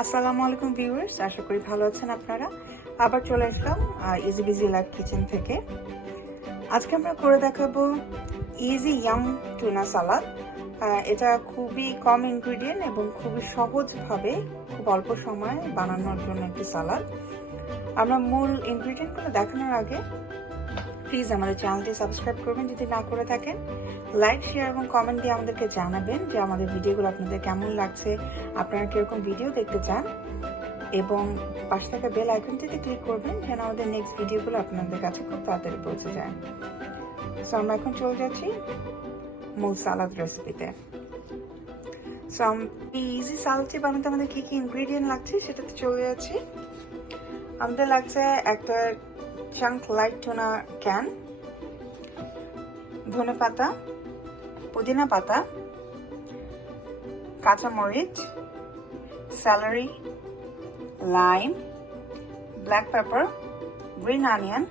আসসালামুআলাইকুম viewers, আশা করি ভালো আছেন আপনারা। আবার চলে আসলাম EzBz লাইভ কিচেন থেকে। আজকে আমরা করে দেখাবো ইজি ইয়াম টুনা সালাদ। এটা খুবই কম ইনগ্রিডিয়েন্ট এবং খুবই সহজভাবে খুব অল্প সময়ে বানানোর জন্য একটি সালাদ। আমরা মূল ইনগ্রিডিয়েন্টগুলো দেখানোর আগে প্লিজ আমাদের চ্যানেলটি সাবস্ক্রাইব করবেন যদি না করে থাকেন। লাইক, শেয়ার এবং কমেন্ট দিয়ে আমাদেরকে জানাবেন যে আমাদের ভিডিওগুলো আপনাদের কেমন লাগছে, আপনারা কীরকম ভিডিও দেখতে চান, এবং পাশে থাকা বেল আইকনটিতে ক্লিক করবেন যেন আমাদের নেক্সট ভিডিওগুলো আপনাদের কাছে খুব তাড়াতাড়ি পৌঁছে যায়। সো আমরা এখন চলে যাচ্ছি মূল সালাদ রেসিপিতে। সো এই ইজি সালাদটি বানাতে আমাদের কী কী ইনগ্রিডিয়েন্ট লাগছে সেটাতে চলে যাচ্ছি। আমাদের লাগছে একটা চাঙ্ক লাইট টুনা ক্যান, ধনে পাতা, পুদিনা পাতা, কাঁচামরিচ, celery, lime, black pepper, green onion,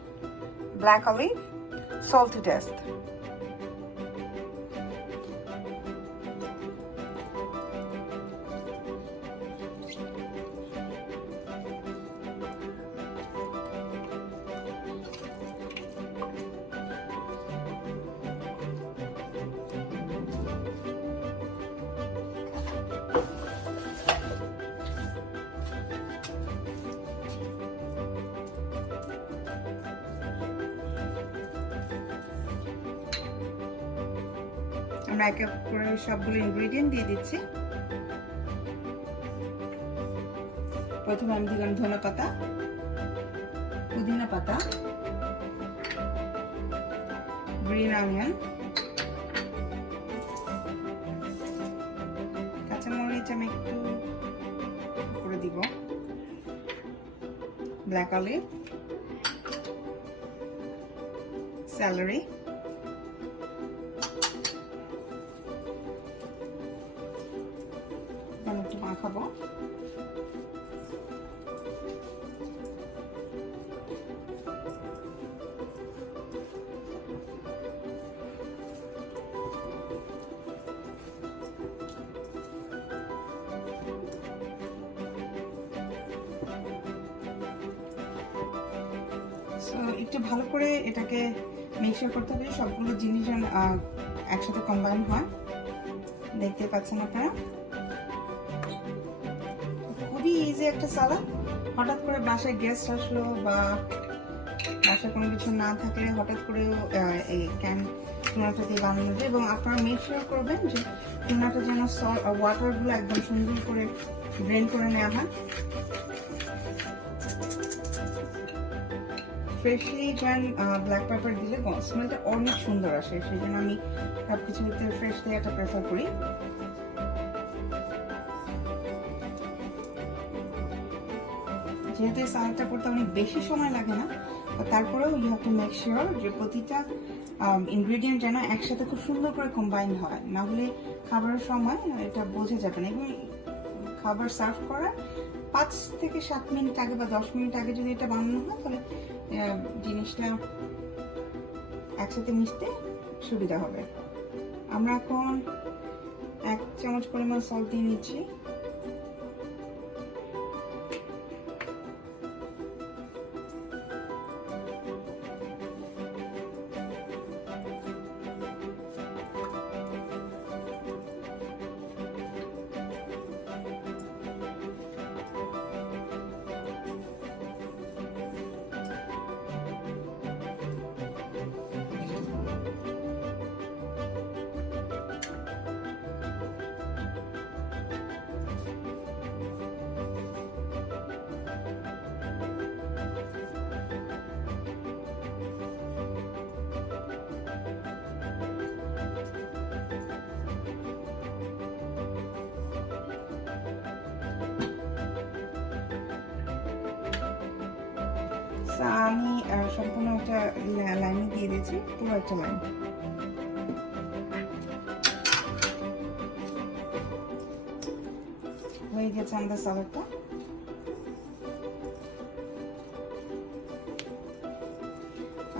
black olive, salt to taste. আমরা এক এক করে সবগুলো ইনগ্রিডিয়েন্ট দিয়ে দিচ্ছি। প্রথমে আমি দিলাম ধনে পাতা, পুদিনা পাতা, গ্রিন অনিয়ন, কাঁচামরিচ আমি একটু করে দিব, ব্ল্যাক অলিভ, celery, একটু মাখাবো। একটু ভালো করে এটাকে মিক্সচার করতে হবে, সবগুলো জিনিস যেন একসাথে কম্বাইন হয়। দেখতে পাচ্ছেন আপনারা, খুবই ইজি একটা সালাদ। হঠাৎ করে বাসায় গেস্ট আসলো বা বাসায় কোনো কিছু না থাকলে হঠাৎ করেও এই ক্যান টুনাটা দিয়ে বানানো যায়। এবং আপনারা মেক শিওর করবেন যে টুনাটা যেন ওয়াটারগুলো একদম সুন্দর করে ড্রেন করে নেওয়া হয়। ফ্রেশলি যখন ব্ল্যাক পেপার দিলে স্মেলটা অনেক সুন্দর আসে, সেই জন্য আমি সব কিছু ভিতরে ফ্রেশ দেওয়াটা প্রেফার করি। যেহেতু এই সালাদটা করতে অনেক বেশি সময় লাগে না, তারপরেও you have to make sure যে প্রতিটা ইনগ্রিডিয়েন্ট যেন একসাথে খুব সুন্দর করে কম্বাইন হয়, না হলে খাবারের সময় এটা বোঝা যাবে না। এবং খাবার সার্ভ করার 5 থেকে 7 মিনিট আগে বা 10 মিনিট আগে যদি এটা বানানো হয় তাহলে জিনিসটা একসাথে মিশতে সুবিধা হবে। আমরা এখন 1 চামচ পরিমাণ সল্ট দিয়ে নিচ্ছি। আমি সম্পূর্ণ একটা লাইনে দিয়ে দিয়েছি, পুরো একটা লাইন। হয়ে গেছে আমাদের সালাদটা।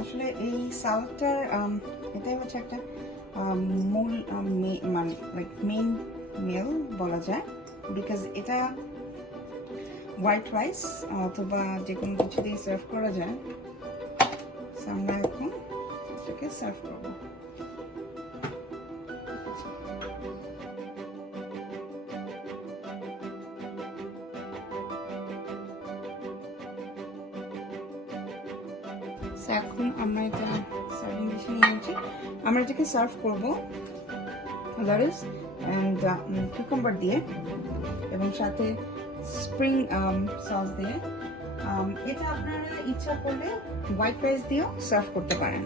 আসলে এই সালাদটার এটাই হচ্ছে একটা মূল মানে লাইক মেইন মিল বলা যায়, বিকজ এটা হোয়াইট রাইস অথবা যে কোনো কিছু দিয়ে সার্ভ করা যায়। আমরা এখন এটাকে সার্ভ করব। এখন আমরা এটা সার্ভিং ডিশে নিয়ে নিচ্ছি। আমরা এটাকে সার্ভ করব লারিস এন্ড কিউকাম্বার দিয়ে এবং সাথে স্প্রিং সস দিয়ে। এটা আপনারা ইচ্ছা করলে হোয়াইট রাইস দিয়েও সার্ভ করতে পারেন।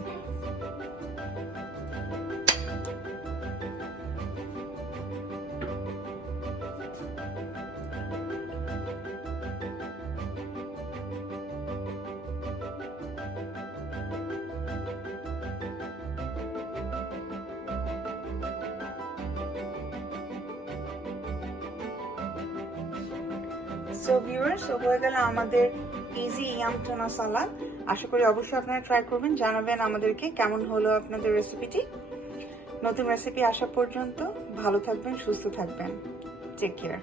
সো ভিউয়ার্স, হয়ে গেল আমাদের ইজি ইয়াম টুনা সালাদ। আশা করি অবশ্যই আপনারা ট্রাই করবেন, জানাবেন আমাদেরকে কেমন হলো আপনাদের রেসিপিটি। নতুন রেসিপি আসা পর্যন্ত ভালো থাকবেন, সুস্থ থাকবেন। Take care.